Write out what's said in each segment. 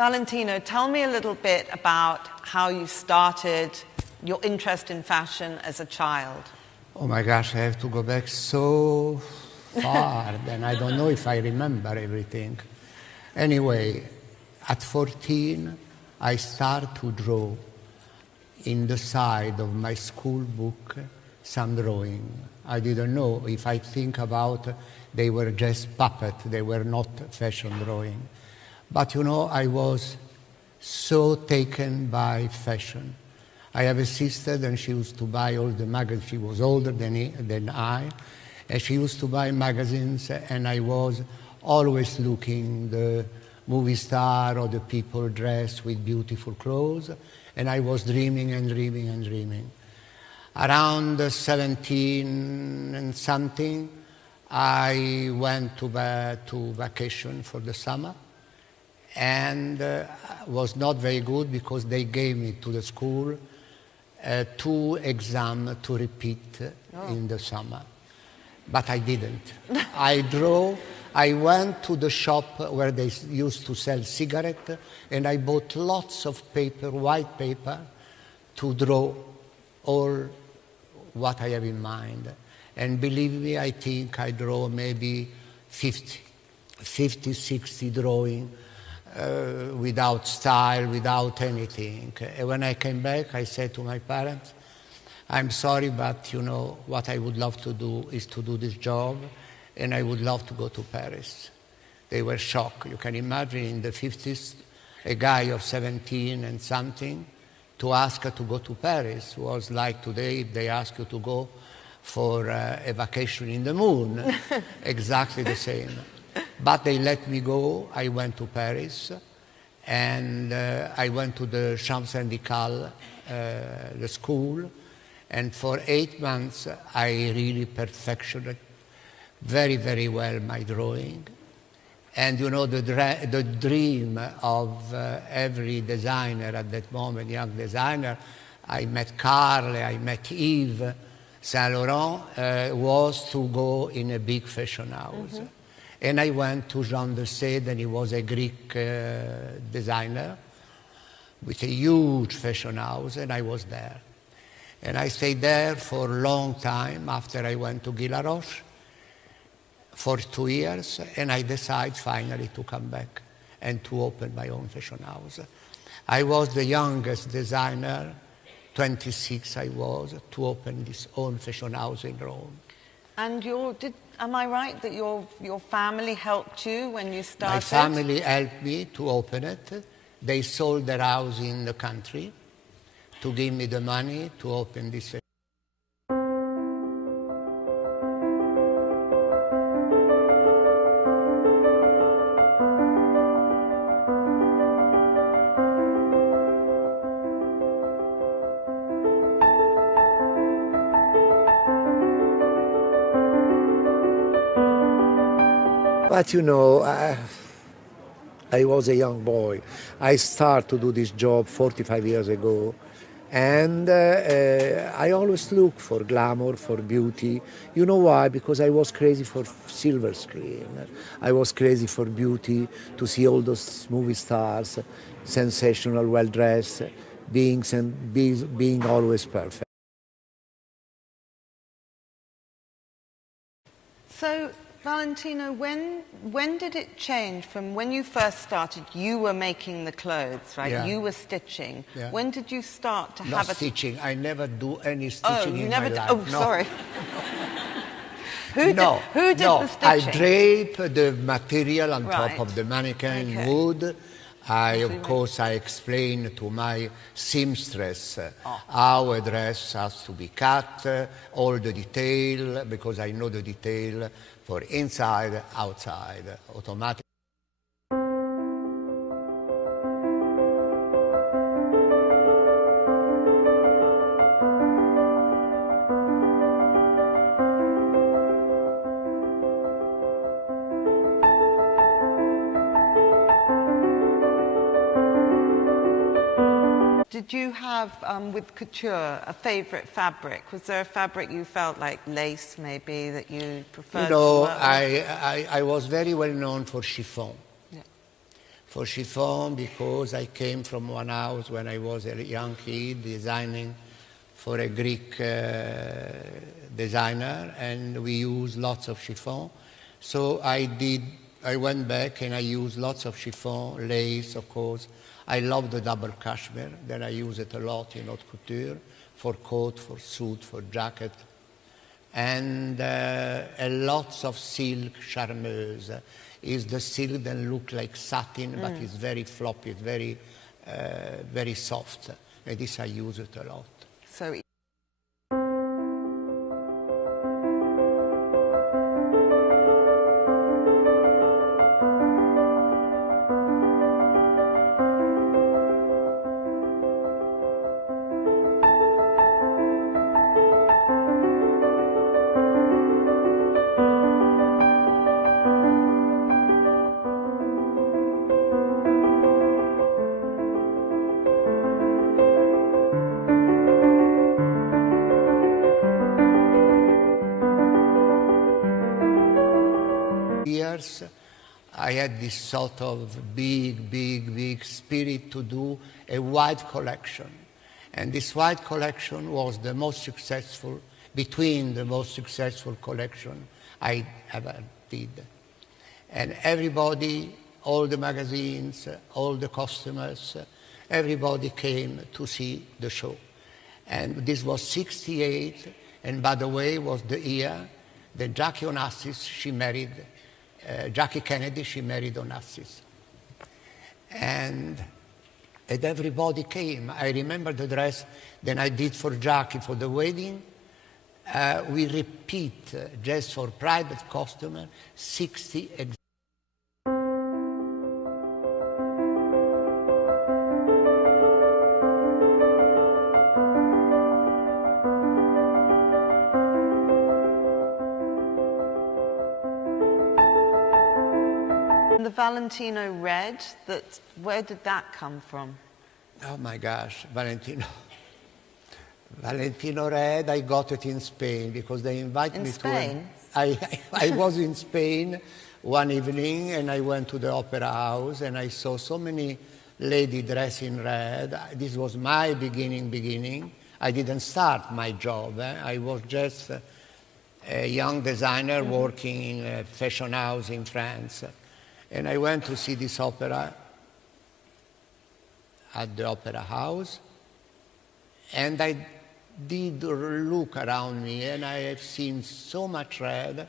Valentino, tell me a little bit about how you started your interest in fashion as a child. Oh my gosh, I have to go back so far, then I don't know if I remember everything. Anyway, at 14, I started to draw in the side of my school book some drawing. I didn't know. If I think about, they were just puppet, they were not fashion drawing. But you know, I was so taken by fashion. I have a sister, and she used to buy all the magazines. She was older than I, and she used to buy magazines, and I was always looking the movie star or the people dressed with beautiful clothes, and I was dreaming and dreaming and dreaming. Around 17 and something, I went to vacation for the summer, and was not very good because they gave me to the school 2 exams to repeat in the summer. But I didn't. I went to the shop where they used to sell cigarettes, and I bought lots of paper, white paper, to draw all what I have in mind. And believe me, I think I draw maybe 50, 60 drawings without style, without anything. And when I came back, I said to my parents, I'm sorry, but you know, what I would love to do is to do this job, and I would love to go to Paris. They were shocked. You can imagine in the 50s, a guy of 17 and something, to ask to go to Paris was like today if they ask you to go for a vacation in the moon. Exactly the same. But they let me go. I went to Paris, and I went to the Champs-Syndicales, the school, and for 8 months I really perfected very, very well my drawing. And you know, the dream of every designer at that moment, young designer, I met Carl, I met Yves Saint Laurent, was to go in a big fashion house. Mm-hmm. And I went to Jean de Sade, and he was a Greek designer with a huge fashion house, and I was there. And I stayed there for a long time after I went to Guy Laroche for 2 years, and I decided finally to come back and to open my own fashion house. I was the youngest designer, 26 I was, to open this own fashion house in Rome. And am I right that your family helped you when you started? My family helped me to open it. They sold their house in the country to give me the money to open this. But you know, I was a young boy. I started to do this job 45 years ago, and I always look for glamour, for beauty. You know why? Because I was crazy for silver screen. I was crazy for beauty, to see all those movie stars, sensational, well-dressed, being always perfect. So, Valentino, when did it change from when you first started? You were making the clothes, right? Yeah. You were stitching. Yeah. When did you start to have stitching. I never do any stitching in my life. Oh, no. Sorry. Who did the stitching? I drape the material on top of the mannequin in wood. Of course, I explain to my seamstress how a dress has to be cut, all the detail, because I know the detail for inside, outside, automatic. Did you have, with couture, a favorite fabric? Was there a fabric you felt like lace, maybe, that you preferred? You know, I was very well known for chiffon. Yeah. for chiffon because I came from one house when I was a young kid designing for a Greek designer, and we used lots of chiffon. So I went back and I used lots of chiffon, lace, of course. I love the double cashmere, then I use it a lot in haute couture, for coat, for suit, for jacket. And lots of silk charmeuse. Is the silk that look like satin, but it's very floppy, it's very, very soft. And this I use it a lot. So years, I had this sort of big spirit to do a wide collection. And this wide collection was the most successful, between the most successful collection I ever did. And everybody, all the magazines, all the customers, everybody came to see the show. And this was 68, and by the way, was the year that Jackie Onassis, she married, Jackie Kennedy, she married Onassis. And everybody came. I remember the dress that I did for Jackie for the wedding. We repeat, just for private customer, 60 examples. the Valentino red, where did that come from? Oh my gosh, Valentino. Valentino red, I got it in Spain because they invited me Spain? to... I was in Spain one evening and I went to the opera house and I saw so many ladies dressed in red. This was my beginning. I didn't start my job. I was just a young designer working in a fashion house in France. And I went to see this opera at the opera house. And I did look around me and I have seen so much red.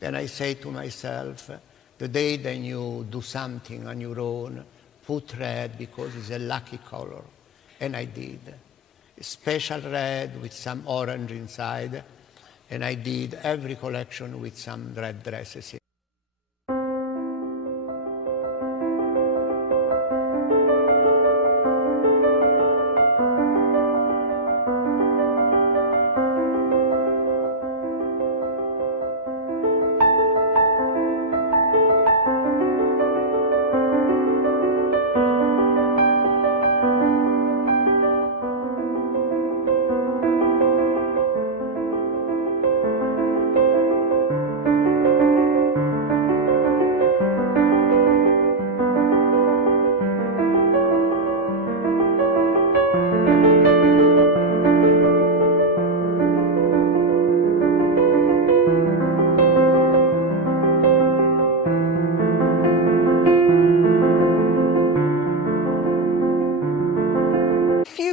Then I say to myself, the day then you do something on your own, put red because it's a lucky color. And I did. A special red with some orange inside. And I did every collection with some red dresses.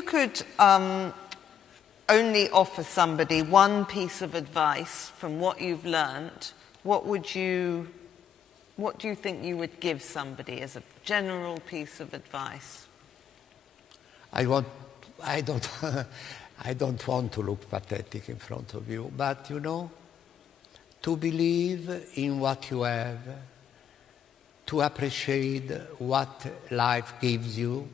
Could only offer somebody one piece of advice from what you've learnt, what do you think you would give somebody as a general piece of advice? I don't want to look pathetic in front of you, but you know, to believe in what you have, to appreciate what life gives you,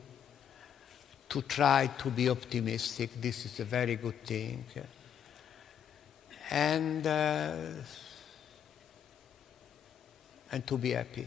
to try to be optimistic, this is a very good thing. And to be happy.